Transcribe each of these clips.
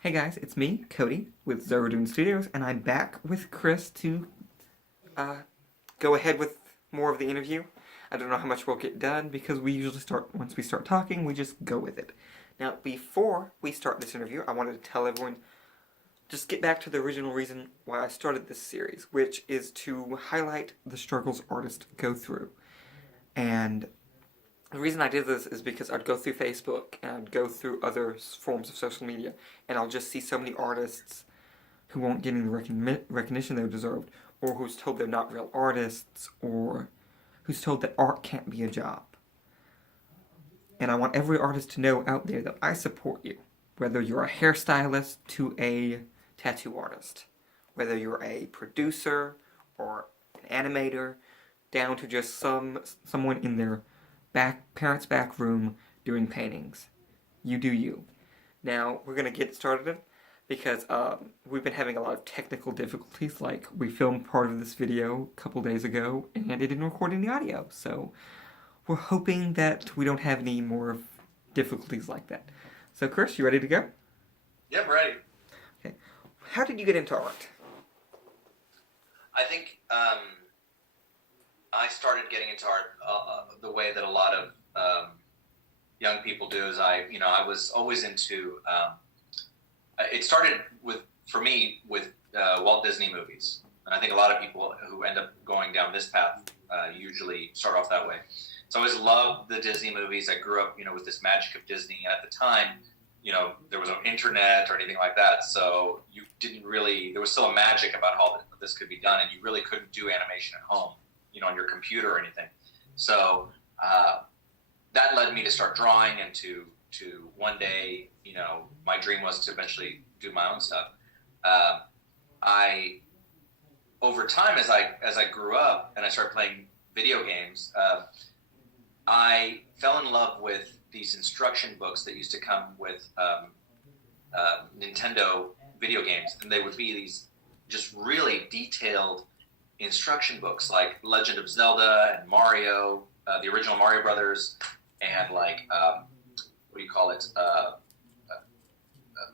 Hey guys, it's me, Cody, with Zerdoon Studios, and I'm back with Chris to uh, go ahead with more of the interview. I don't know how much we'll get done because we usually start, once we start talking, we just go with it. Now, before we start this interview, I wanted to tell everyone, just get back to the original reason why I started this series, which is to highlight the struggles artists go through. And the reason I did this is because I'd go through Facebook and I'd go through other forms of social media, and I'll just see so many artists who aren't getting the recognition they deserved, or who's told they're not real artists, or who's told that art can't be a job. And I want every artist to know out there that I support you, whether you're a hairstylist to a tattoo artist, whether you're a producer or an animator, down to just someone in their parents' back room doing paintings. You do you. Now we're gonna get started because we've been having a lot of technical difficulties. Like we filmed part of this video a couple days ago and it didn't record any audio, so we're hoping that we don't have any more difficulties like that. So Chris, you ready to go? Yep, ready. Okay. How did you get into art? I think I started getting into art the way that a lot of young people do. Is I was always into. It started for me with Walt Disney movies, and I think a lot of people who end up going down this path usually start off that way. So I always loved the Disney movies. I grew up, with this magic of Disney, and at the time, there was no internet or anything like that, so you didn't really. There was still a magic about how this could be done, and you really couldn't do animation at home, on your computer or anything. So that led me to start drawing, and to one day, my dream was to eventually do my own stuff. I over time, as I grew up and I started playing video games, I fell in love with these instruction books that used to come with Nintendo video games, and they would be these just really detailed instruction books, like Legend of Zelda and Mario, the original Mario Brothers, and what do you call it,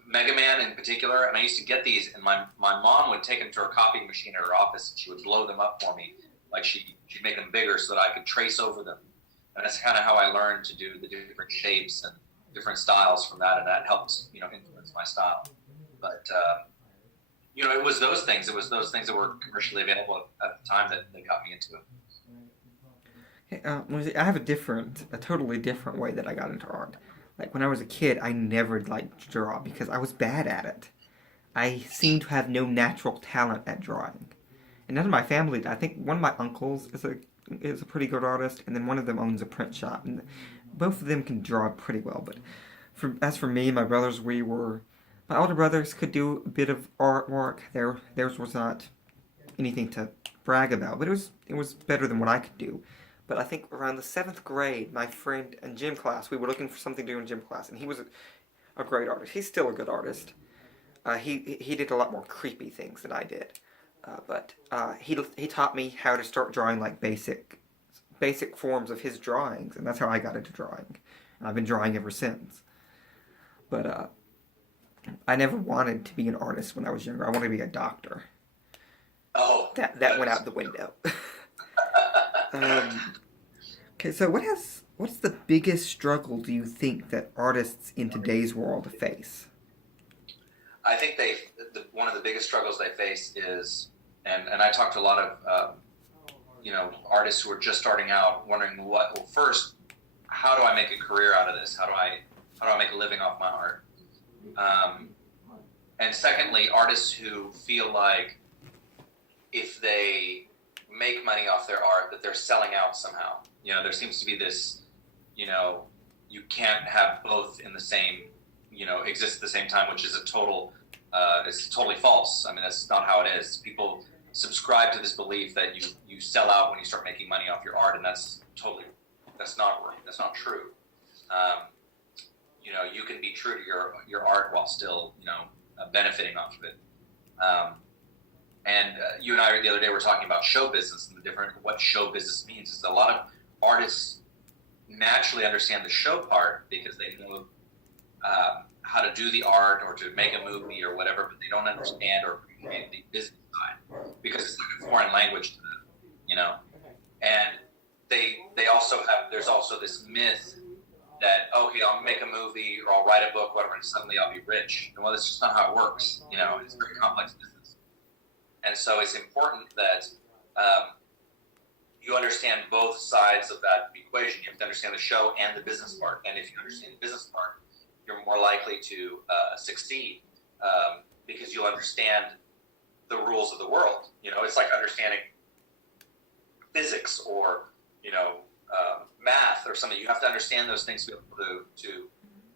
Mega Man in particular. And I used to get these, and my mom would take them to her copying machine at her office, and she would blow them up for me, like she'd make them bigger so that I could trace over them. And that's kind of how I learned to do the different shapes and different styles from that, and that helped, influence my style. But it was those things. It was those things that were commercially available at the time that got me into it. I have a totally different way that I got into art. Like when I was a kid, I never liked to draw because I was bad at it. I seem to have no natural talent at drawing. And none of my family, I think one of my uncles is a pretty good artist, and then one of them owns a print shop, and both of them can draw pretty well. But as for me and my brothers, my older brothers could do a bit of artwork. Theirs was not anything to brag about, but it was better than what I could do. But I think around the 7th grade, my friend in gym class, we were looking for something to do in gym class, and he was a great artist. He's still a good artist. He did a lot more creepy things than I did. But he taught me how to start drawing like basic forms of his drawings, and that's how I got into drawing. And I've been drawing ever since. But I never wanted to be an artist when I was younger. I wanted to be a doctor. Oh, That went out the window. Okay, so what's the biggest struggle do you think that artists in today's world face? I think one of the biggest struggles they face is, and I talk to a lot of artists who are just starting out, wondering first, how do I make a career out of this? How do I make a living off my art? And secondly, artists who feel like if they make money off their art, that they're selling out somehow. There seems to be this, you can't have both in the same, exist at the same time, which is it's totally false. I mean, that's not how it is. People subscribe to this belief that you sell out when you start making money off your art, and that's not true. You can be true to your art while still, benefiting off of it. And you and I the other day were talking about show business and what show business means. Is a lot of artists naturally understand the show part because they know how to do the art or to make a movie or whatever, but they don't understand or appreciate the business side because it's like a foreign language to them, you know. And they also have, there's also this myth that, okay, I'll make a movie or I'll write a book, whatever, and suddenly I'll be rich. And well, that's just not how it works. You know, it's a very complex business. And so it's important that you understand both sides of that equation. You have to understand the show and the business part. And if you understand the business part, you're more likely to succeed because you'll understand the rules of the world. You know, it's like understanding physics or, you know, math or something. You have to understand those things to be able to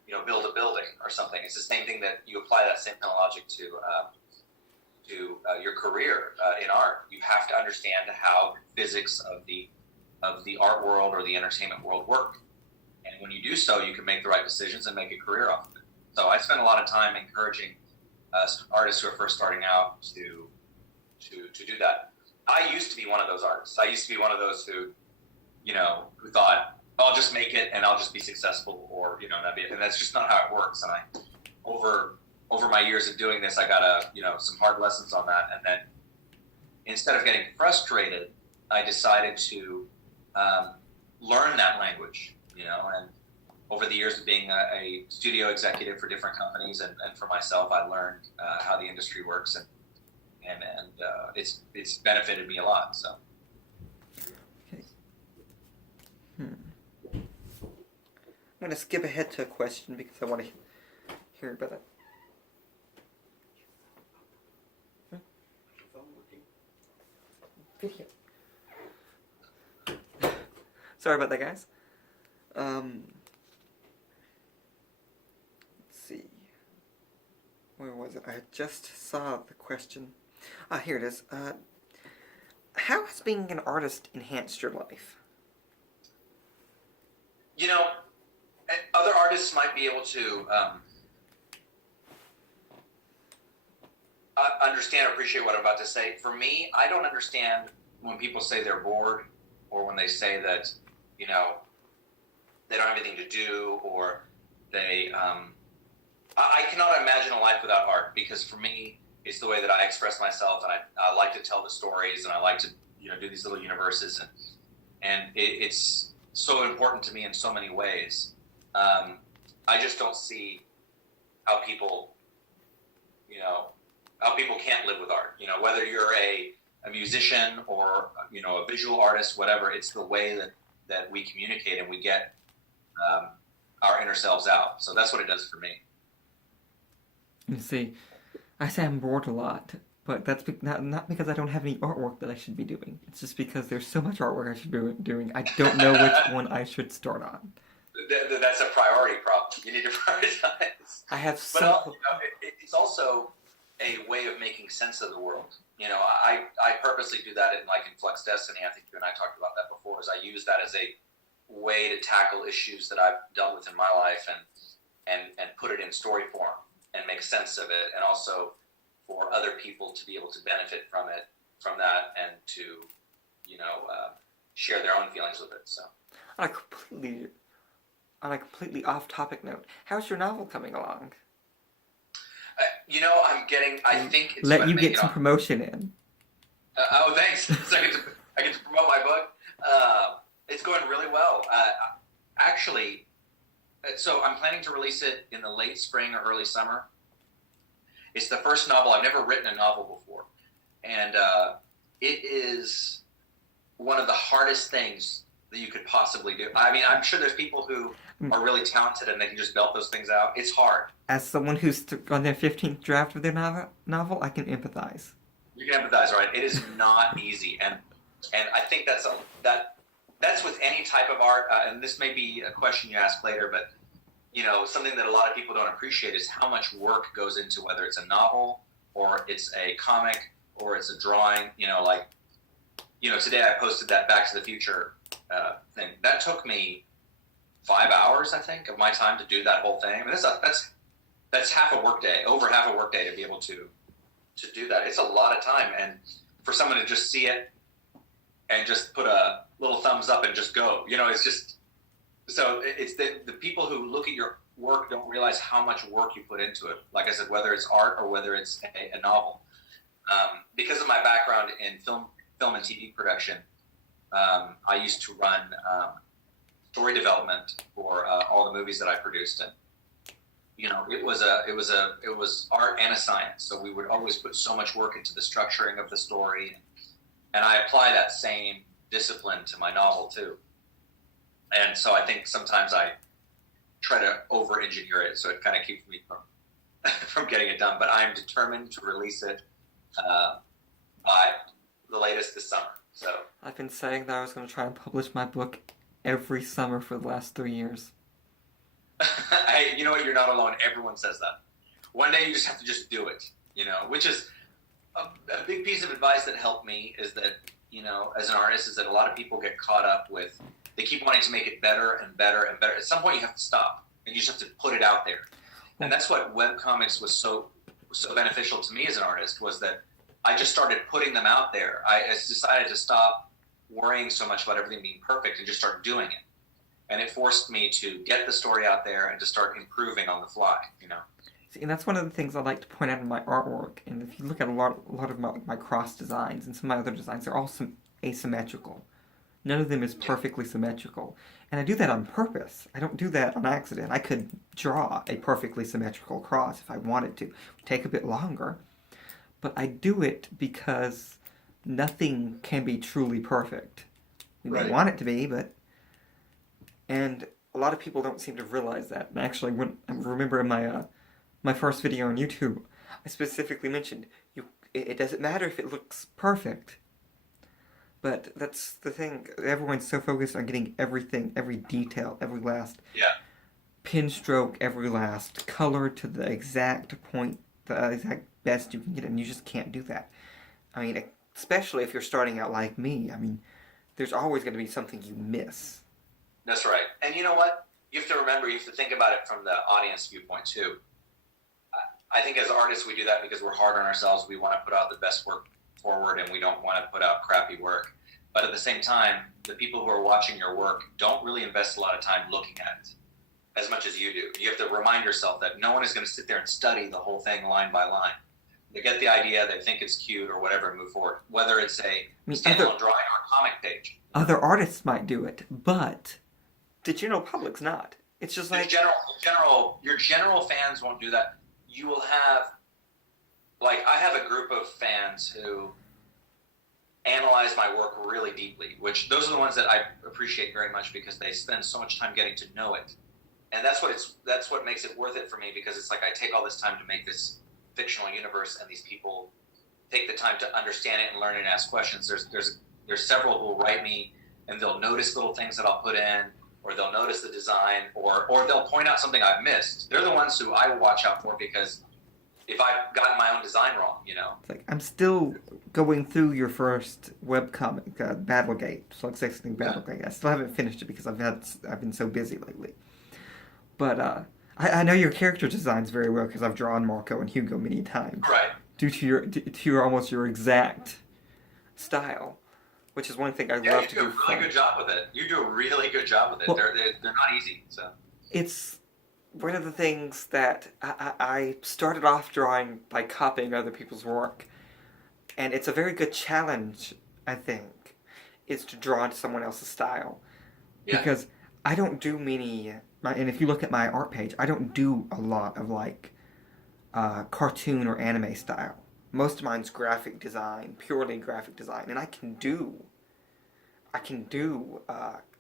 you know, build a building or something. It's the same thing that you apply that same kind of logic to your career in art. You have to understand how physics of the art world or the entertainment world work. And when you do so, you can make the right decisions and make a career off of it. So I spend a lot of time encouraging artists who are first starting out to do that. I used to be one of those artists. I used to be one of those who, you know, who thought, oh, I'll just make it and I'll just be successful, or, you know, that'd be it. And that's just not how it works. And over my years of doing this, I got you know, some hard lessons on that. And then instead of getting frustrated, I decided to learn that language, you know. And over the years of being a studio executive for different companies and for myself, I learned how the industry works, and it's benefited me a lot. So. Okay. I'm going to skip ahead to a question because I want to hear about it. Video. Sorry about that, guys. Let's see. Where was it? I just saw the question. Here it is. How has being an artist enhanced your life? You know, other artists might be able to understand or appreciate what I'm about to say. For me, I don't understand when people say they're bored, or when they say that, you know, they don't have anything to do, or they I cannot imagine a life without art, because for me, it's the way that I express myself, and I like to tell the stories, and I like to, you know, do these little universes, and it's so important to me in so many ways. I just don't see how people, you know, how people can't live with art. You know, whether you're a musician or, you know, a visual artist, whatever, it's the way that we communicate and we get our inner selves out. So that's what it does for me. You see, I say I'm bored a lot, but that's not because I don't have any artwork that I should be doing. It's just because there's so much artwork I should be doing. I don't know which one I should start on. That's a priority problem. You need to prioritize. I have But you know, it's also a way of making sense of the world. You know, I purposely do that in Flux Destiny. I think you and I talked about that before. Is I use that as a way to tackle issues that I've dealt with in my life and put it in story form and make sense of it, and also for other people to be able to benefit from that, and to, you know, share their own feelings with it. So. On a completely off-topic note, how's your novel coming along? You know, I think it's let you get some promotion in. Oh, thanks. So I get to promote my book. It's going really well. Actually, so I'm planning to release it in the late spring or early summer. It's the first novel. I've never written a novel before. And it is one of the hardest things that you could possibly do. I mean, I'm sure there's people who are really talented and they can just belt those things out. It's hard. As someone who's on their 15th draft of their novel, I can empathize. You can empathize, right? It is not easy. And I think that's with any type of art, and this may be a question you ask later, but, you know, something that a lot of people don't appreciate is how much work goes into whether it's a novel or it's a comic or it's a drawing. You know, like, you know, today I posted that Back to the Future thing. That took me 5 hours, I think, of my time to do that whole thing. I mean, that's half a workday, over half a workday to be able to do that. It's a lot of time, and for someone to just see it and just put a little thumbs up and just go, you know, it's just, so it's the people who look at work don't realize how much work you put into it. Like I said, whether it's art or whether it's a novel. Because of my background in film and TV production, I used to run story development for all the movies that I produced, and it was art and a science. So we would always put so much work into the structuring of the story, and I apply that same discipline to my novel too. And so I think sometimes I try to over-engineer it, so it kind of keeps me from getting it done. But I'm determined to release it by the latest this summer. So I've been saying that I was going to try and publish my book every summer for the last 3 years. You know what? You're not alone. Everyone says that. One day you just have to just do it, which is a big piece of advice that helped me is that, as an artist, is that a lot of people get caught up with, they keep wanting to make it better and better and better. At some point you have to stop and you just have to put it out there. And that's what webcomics was so beneficial to me as an artist, was that I just started putting them out there. I decided to stop worrying so much about everything being perfect and just start doing it. And it forced me to get the story out there and to start improving on the fly, See, and that's one of the things I like to point out in my artwork. And if you look at a lot of my cross designs and some of my other designs, they're all asymmetrical. None of them is perfectly symmetrical. And I do that on purpose. I don't do that on accident. I could draw a perfectly symmetrical cross if I wanted to. It would take a bit longer. But I do it because nothing can be truly perfect. We may want it to be, but... And a lot of people don't seem to realize that. And actually, I remember in my first video on YouTube, I specifically mentioned, it doesn't matter if it looks perfect. But that's the thing. Everyone's so focused on getting everything, every detail, every last pin stroke, every last color to the exact point, the exact best you can get, and you just can't do that. I mean, especially if you're starting out like me. I mean, there's always going to be something you miss. That's right. And you know what? You have to remember, you have to think about it from the audience viewpoint too. I think as artists we do that because we're hard on ourselves. We want to put out the best work forward and we don't want to put out crappy work. But at the same time, the people who are watching your work don't really invest a lot of time looking at it as much as you do. You have to remind yourself that no one is going to sit there and study the whole thing line by line. They get the idea, they think it's cute or whatever, and move forward. Whether it's a standalone drawing or a comic page. Other artists might do it, but the general public's not. It's just like... Your general fans won't do that. You will have... Like, I have a group of fans who analyze my work really deeply, which those are the ones that I appreciate very much because they spend so much time getting to know it. And that's what makes it worth it for me, because it's like I take all this time to make this fictional universe, and these people take the time to understand it and learn it and ask questions. There's several who will write me, and they'll notice little things that I'll put in, or they'll notice the design, or they'll point out something I've missed. They're the ones who I watch out for, because if I've gotten my own design wrong, It's like, I'm still going through your first webcomic, Battlegate, Flux Destiny Battlegate. I still haven't finished it because I've been so busy lately. But I know your character designs very well because I've drawn Marco and Hugo many times. Right. Due to your almost your exact style, which is one thing I love to do. You do a really good job with it. You do a really good job with it. Well, they're not easy. So it's one of the things that I started off drawing by copying other people's work, and it's a very good challenge, I think, is to draw into someone else's style. Yeah. Because I don't do many, and if you look at my art page, I don't do a lot of like cartoon or anime style. Most of mine's graphic design, purely graphic design, and I can do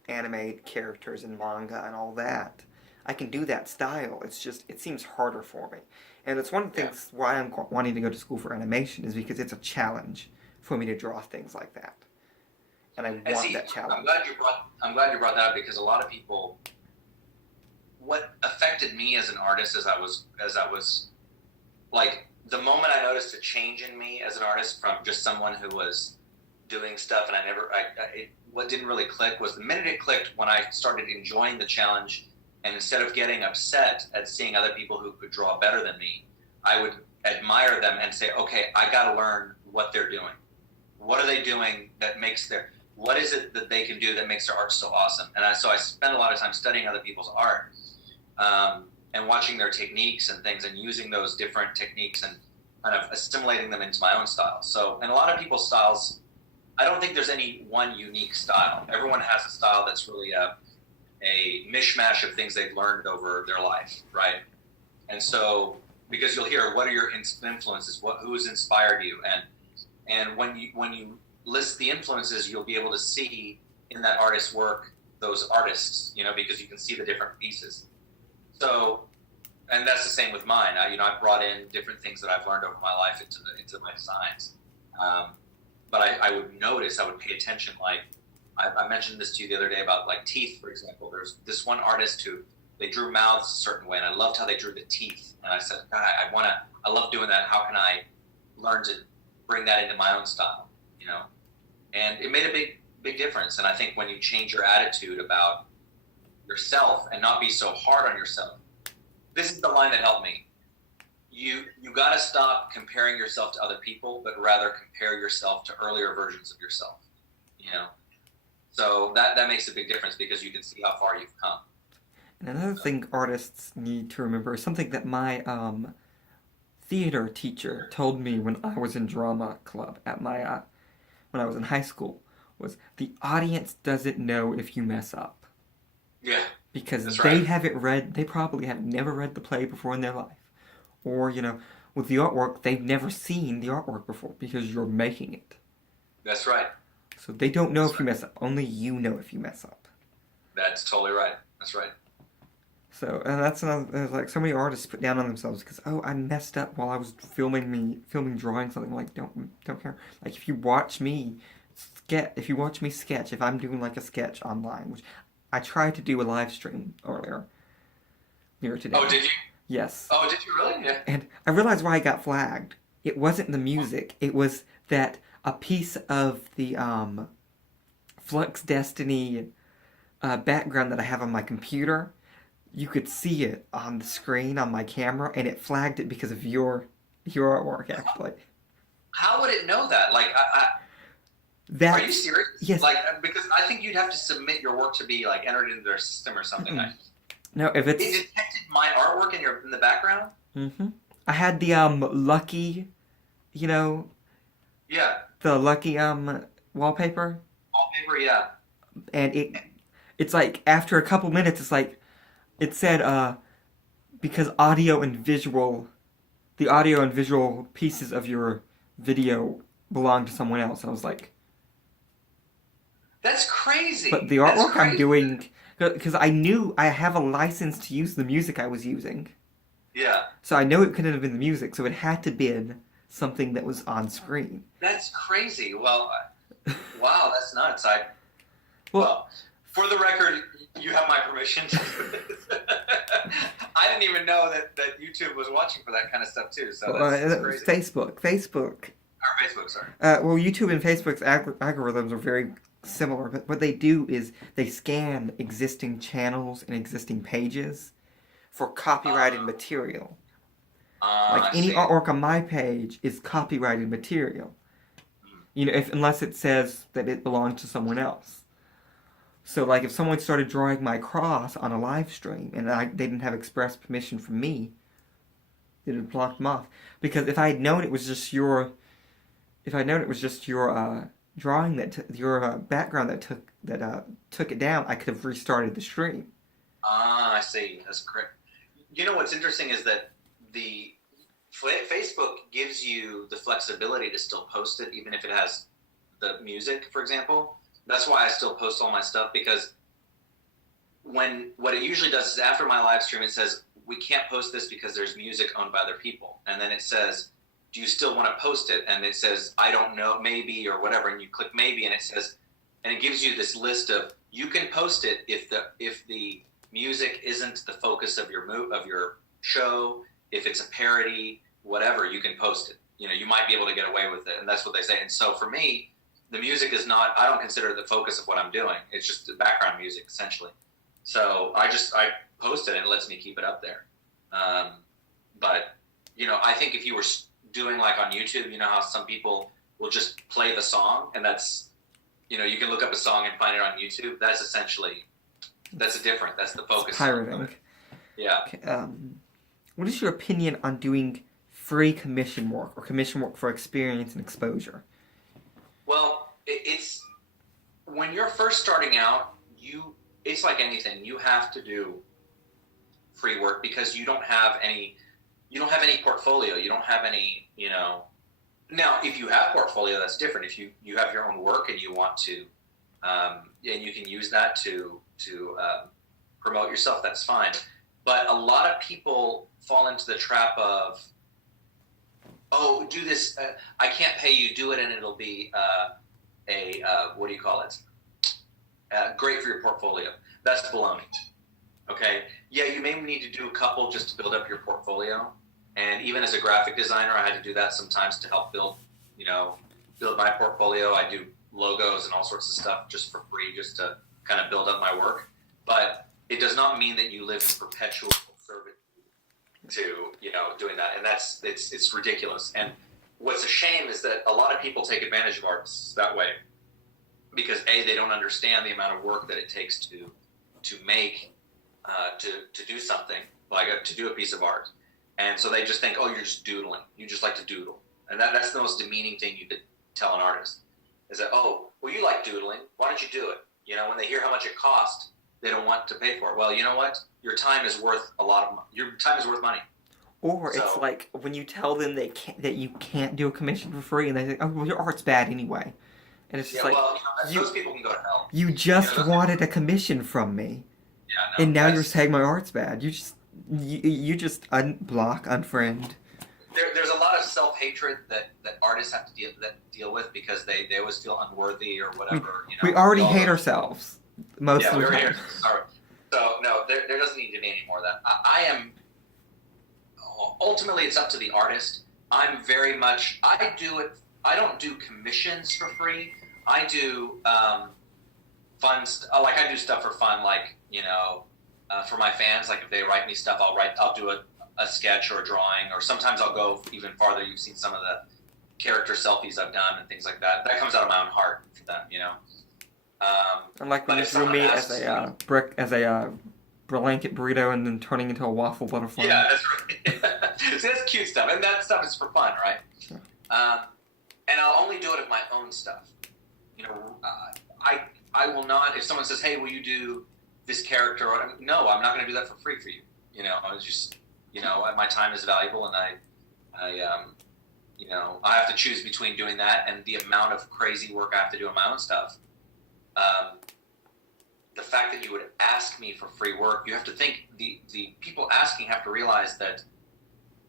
animated characters and manga and all that. I can do that style. It's just, it seems harder for me. And it's one of the things why I'm wanting to go to school for animation, is because it's a challenge for me to draw things like that. And I want that challenge. I'm glad you brought that up, because a lot of people, what affected me as an artist as I was like, the moment I noticed a change in me as an artist from just someone who was doing stuff and what didn't really click was the minute it clicked when I started enjoying the challenge. And instead of getting upset at seeing other people who could draw better than me, I would admire them and say, okay, I got to learn what they're doing. What are they doing that makes what is it that they can do that makes their art so awesome? And so I spend a lot of time studying other people's art. and watching their techniques and things and using those different techniques and kind of assimilating them into my own style. So, and a lot of people's styles, I don't think there's any one unique style. Everyone has a style that's really a mishmash of things they've learned over their life, right? And so, because you'll hear, what are your influences? Who's inspired you? And when you list the influences, you'll be able to see in that artist's work those artists, because you can see the different pieces. So, and that's the same with mine. I've brought in different things that I've learned over my life into my designs. But I would pay attention. Like I mentioned this to you the other day about like teeth, for example. There's this one artist who they drew mouths a certain way, and I loved how they drew the teeth. And I said, God, I love doing that. How can I learn to bring that into my own style? And it made a big difference. And I think when you change your attitude about yourself and not be so hard on yourself, this is the line that helped me. You got to stop comparing yourself to other people, but rather compare yourself to earlier versions of yourself. So that makes a big difference because you can see how far you've come. And another thing artists need to remember is something that my theater teacher told me when I was in drama club at my when I was in high school, was the audience doesn't know if you mess up. Yeah. Because that's they right. haven't read, they probably have never read the play before in their life. Or, with the artwork, they've never seen the artwork before because you're making it. That's right. So they don't know That's if you mess up. Only you know if you mess up. That's totally right. That's right. So, and that's another, like, so many artists put down on themselves because, oh, I messed up while I was filming drawing something. Like, don't care. Like, if you watch me sketch, if I'm doing, like, a sketch online, which I tried to do a live stream earlier today. Oh, did you? Yes. Oh, did you really? Yeah. And I realized why I got flagged. It wasn't the music. It was that a piece of the Flux Destiny background that I have on my computer, you could see it on the screen on my camera, and it flagged it because of your artwork, actually. How would it know that? Like, are you serious? Yes. Like, because I think you'd have to submit your work to be like entered into their system or something. Mm-hmm. No, if it's... It detected my artwork in the background? Mm-hmm. I had the lucky, Yeah. the lucky wallpaper. Wallpaper, yeah. And it's like after a couple minutes, it's like it said because the audio and visual pieces of your video belong to someone else. And I was like, that's crazy. But the artwork I'm doing, because I knew I have a license to use the music I was using. Yeah. So I know it couldn't have been the music, so it had to been something that was on screen. That's crazy. Well, wow, that's nuts. Well, for the record, you have my permission. I didn't even know that YouTube was watching for that kind of stuff too. So that's crazy. Facebook. Or Facebook, sorry. Well, YouTube and Facebook's algorithms are very similar, but what they do is they scan existing channels and existing pages for copyrighted material. Like any artwork on my page is copyrighted material. Unless it says that it belongs to someone else. So, like, if someone started drawing my cross on a live stream and they didn't have express permission from me, it would block them off. Because if I had known it was just your drawing your background that took it down, I could have restarted the stream. I see. That's correct. You know what's interesting is that the Facebook gives you the flexibility to still post it, even if it has the music, for example. That's why I still post all my stuff, because what it usually does is after my live stream, it says, we can't post this because there's music owned by other people. And then it says, do you still want to post it? And it says, I don't know, maybe, or whatever. And you click maybe, and it says, and it gives you this list of, you can post it if the music isn't the focus of your show, if it's a parody, whatever, you can post it. You might be able to get away with it. And that's what they say. And so for me, the music is not, I don't consider it the focus of what I'm doing. It's just the background music, essentially. So I post it and it lets me keep it up there. But, I think if you were doing like on YouTube, how some people will just play the song, and that's, you can look up a song and find it on YouTube. That's essentially, that's the focus. It's pirating. Yeah. Okay, what is your opinion on doing free commission work or commission work for experience and exposure? Well, it's when you're first starting out, it's like anything. You have to do free work because you don't have any portfolio. You don't have any, Now, if you have portfolio, that's different. If you have your own work and you want to, and you can use that to promote yourself, that's fine. But a lot of people fall into the trap of, oh, do this. I can't pay you. Do it, and it'll be what do you call it? Great for your portfolio. That's baloney. Okay. Yeah, you may need to do a couple just to build up your portfolio. And even as a graphic designer, I had to do that sometimes to help build my portfolio. I do logos and all sorts of stuff just for free, just to kind of build up my work. But it does not mean that you live in perpetual servitude to, doing that. And it's ridiculous. And what's a shame is that a lot of people take advantage of artists that way because they don't understand the amount of work that it takes to make, to do something, like to do a piece of art. And so they just think, oh, you're just doodling. You just like to doodle. And that's the most demeaning thing you could tell an artist is that, oh, well, you like doodling. Why don't you do it? When they hear how much it costs, they don't want to pay for it. Well, you know what? Your time is worth your time is worth money. Or it's like when you tell them that you can't do a commission for free, and they think, oh, well, your art's bad anyway. And it's just those people can go to hell. You just wanted a commission from me. Yeah, no, and now you're saying my art's bad. You just unblock, unfriend. There's a lot of self-hatred that artists have to deal with because they always feel unworthy or whatever. We already hate ourselves most of the time. Sorry. So no, there doesn't need to be any more of that. I am. Ultimately, it's up to the artist. I'm very much. I do it. I don't do commissions for free. I do fun. Like I do stuff for fun, like for my fans. Like if they write me stuff, I'll do a sketch or a drawing, or sometimes I'll go even farther. You've seen some of the character selfies I've done and things like that. That comes out of my own heart for them, And like when you drew me as a blanket burrito and then turning into a waffle butterfly. Yeah, that's right. See, that's cute stuff, and that stuff is for fun, right? Sure. And I'll only do it of my own stuff. I will not. If someone says, "Hey, will you do this character?" No, I'm not going to do that for free for you. It's just my time is valuable, and I have to choose between doing that and the amount of crazy work I have to do on my own stuff. The fact that you would ask me for free work, you have to think the people asking have to realize that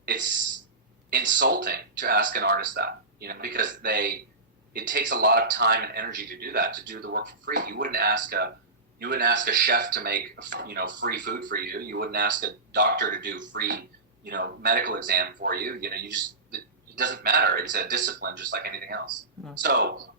it's insulting to ask an artist that, because it takes a lot of time and energy to do that, to do the work for free. You wouldn't ask a chef to make free food for you. You wouldn't ask a doctor to do free medical exam for you. It doesn't matter. It's a discipline just like anything else. Mm-hmm. So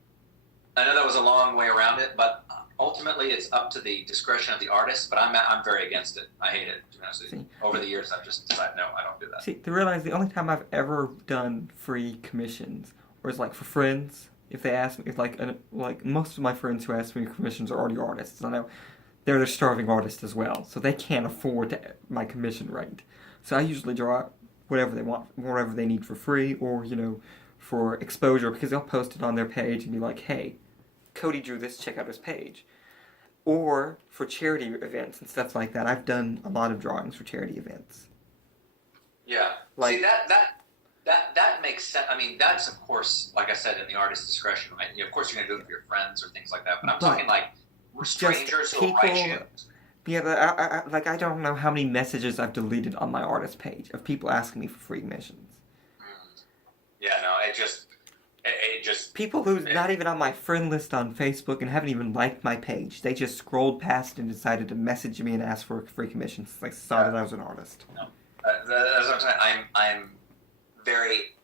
I know that was a long way around it, but ultimately it's up to the discretion of the artist. But I'm very against it. I hate it, to be honest with you. Over the years, I've just decided no, I don't do that. See, to realize the only time I've ever done free commissions was like for friends. If they ask me, if like most of my friends who ask me commissions are already artists. I know they're starving artists as well, so they can't afford my commission rate. So I usually draw whatever they want, whatever they need for free, or for exposure, because they'll post it on their page and be like, "Hey, Cody drew this. Check out his page." Or for charity events and stuff like that. I've done a lot of drawings for charity events. Yeah. See, that makes sense. I mean, that's, of course, like I said, in the artist's discretion, right? Of course, you're going to do it for your friends or things like that. But I'm talking like strangers who write you. Yeah, but I don't know how many messages I've deleted on my artist page of people asking me for free commissions. Yeah, no, it just people who's not even on my friend list on Facebook and haven't even liked my page. They just scrolled past and decided to message me and ask for free commissions. They saw that I was an artist. No, that's what I'm saying. I'm very.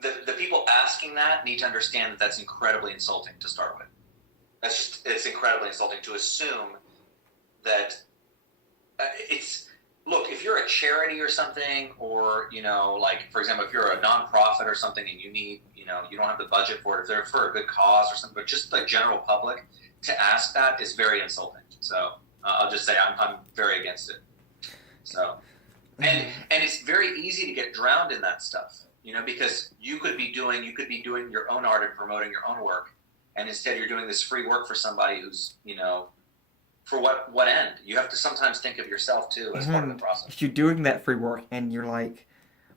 The people asking that need to understand that that's incredibly insulting to start with. It's incredibly insulting to assume that look, if you're a charity or something, or, like, for example, if you're a nonprofit or something and you need, you don't have the budget for it, if they're for a good cause or something, but just the general public, to ask that is very insulting. So I'll just say I'm very against it. So, and it's very easy to get drowned in that stuff, because you could be doing your own art and promoting your own work, and instead you're doing this free work for somebody who's, for what end? You have to sometimes think of yourself too as part of the process. If you're doing that free work and you're like,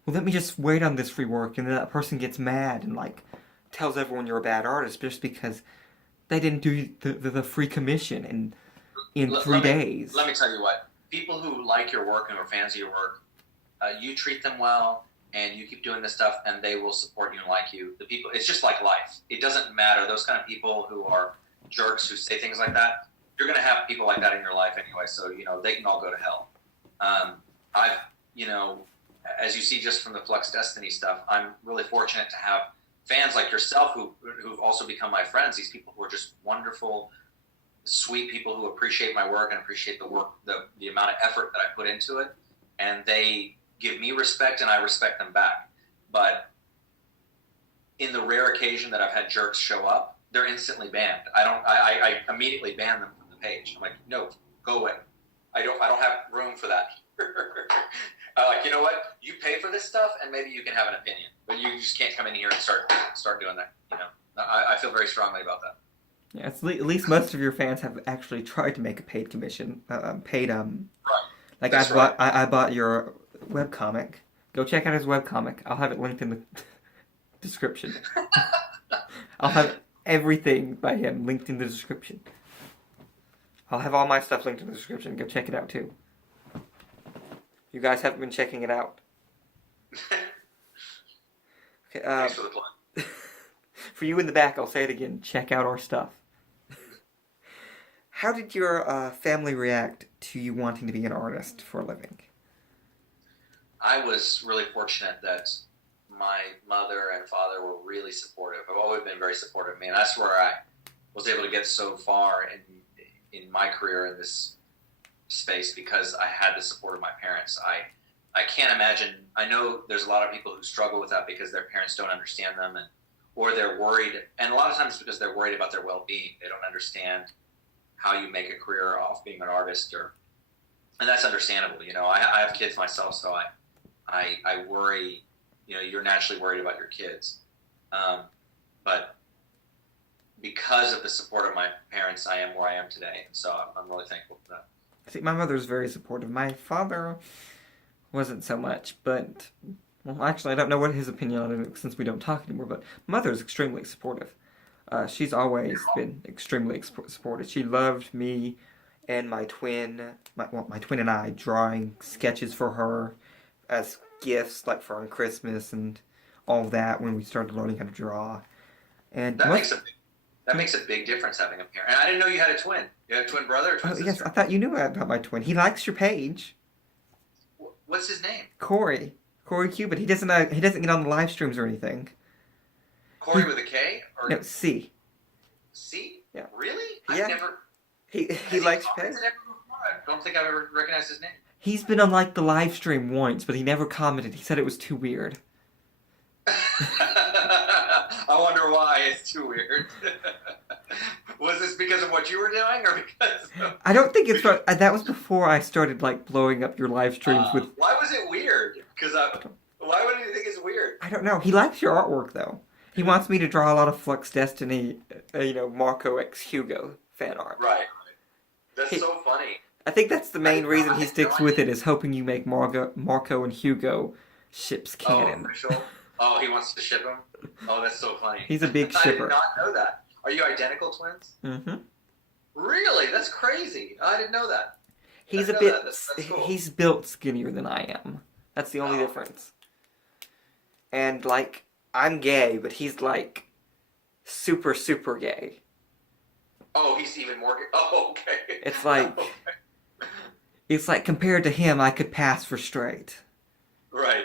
well, let me just wait on this free work, and then that person gets mad and like tells everyone you're a bad artist just because they didn't do the free commission in 3 days. Let me tell you what. People who like your work and are fans of your work, you treat them well, and you keep doing this stuff, and they will support you and like you. The people, it's just like life. It doesn't matter. Those kind of people who are jerks who say things like that, you're going to have people like that in your life anyway. So they can all go to hell. I've as you see just from the Flux Destiny stuff, I'm really fortunate to have fans like yourself who've also become my friends. These people who are just wonderful, sweet people who appreciate my work and appreciate the work, the amount of effort that I put into it, and they give me respect and I respect them back. But in the rare occasion that I've had jerks show up, they're instantly banned. I immediately ban them from the page. I'm like, no, go away. I don't have room for that. Like, you know what? You pay for this stuff, and maybe you can have an opinion, but you just can't come in here and start doing that. I feel very strongly about that. Yeah, at least most of your fans have actually tried to make a paid commission, paid Right. Like That's I bought your webcomic. Go check out his webcomic. I'll have it linked in the description. I'll have everything by him linked in the description. I'll have all my stuff linked in the description. Go check it out too. You guys haven't been checking it out. Okay, Thanks for the plug. For you in the back, I'll say it again. Check out our stuff. How did your family react to you wanting to be an artist for a living? I was really fortunate that my mother and father were really supportive. I've always been very supportive of me, and that's where I was able to get so far in my career in this space, because I had the support of my parents. I can't imagine. I know there's a lot of people who struggle with that because their parents don't understand them, or they're worried, and a lot of times because they're worried about their well-being. They don't understand how you make a career off being an artist, and that's understandable. I have kids myself, so I worry. You're naturally worried about your kids, but because of the support of my parents, I am where I am today, and so I'm really thankful for that. I think my mother's very supportive. My father wasn't so much, but well, actually, I don't know what his opinion on it since we don't talk anymore. But mother's extremely supportive. She's always been extremely supportive. She loved me and my twin, my twin and I, drawing sketches for her as gifts, like for on Christmas and all that when we started learning how to draw. And that makes a big difference having a parent. And I didn't know you had a twin. You had a twin brother or twin sister? Yes, I thought you knew about my twin. He likes your page. What's his name? Corey Cuban. He doesn't get on the live streams or anything. Corey with a K? Or no, C. C? Yeah. Really? Yeah. I've never. He likes your page. I don't think I've ever recognized his name. He's been on like the live stream once, but he never commented. He said it was too weird. I wonder why it's too weird. Was this because of what you were doing, or because of... I don't think it's that was before I started like blowing up your live streams with. Why was it weird? Because why would you think it's weird? I don't know. He likes your artwork though. He wants me to draw a lot of Flux Destiny, Marco x Hugo fan art. Right. That's so funny. I think that's the main reason he sticks with it, is hoping you make Marco and Hugo ships canon. Oh, sure. Oh, he wants to ship them? Oh, that's so funny. He's a big shipper. I did not know that. Are you identical twins? Mm-hmm. Really? That's crazy. I didn't know that. He's That's cool. He's built skinnier than I am. That's the only difference. And, like, I'm gay, but he's, like, super, super gay. Oh, he's even more gay? Oh, okay. It's like... Okay. It's like, compared to him, I could pass for straight. Right.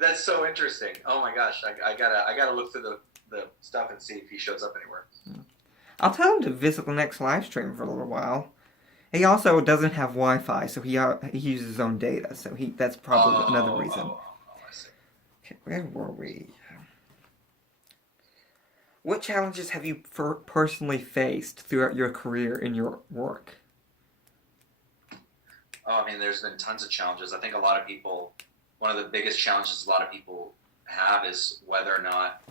That's so interesting. Oh my gosh, I gotta look through the stuff and see if he shows up anywhere. I'll tell him to visit the next live stream for a little while. He also doesn't have Wi-Fi, so he uses his own data. So that's probably another reason. I see. Okay, where were we? What challenges have you personally faced throughout your career in your work? Oh, I mean, there's been tons of challenges. I think a lot of people, one of the biggest challenges a lot of people have is whether or not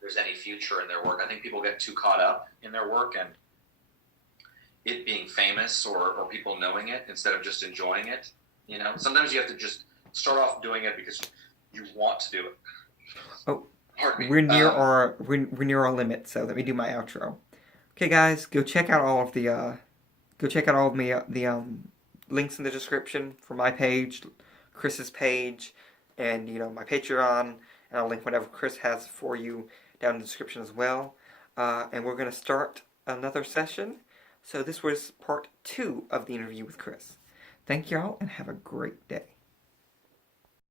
there's any future in their work. I think people get too caught up in their work and it being famous or people knowing it instead of just enjoying it. You know, sometimes you have to just start off doing it because you want to do it. Oh, Pardon me. we're near our limit, so let me do my outro. Okay, guys, go check out all of the links in the description for my page, Chris's page, and my Patreon, and I'll link whatever Chris has for you down in the description as well. And we're gonna start another session. So this was part 2 of the interview with Chris. Thank y'all and have a great day.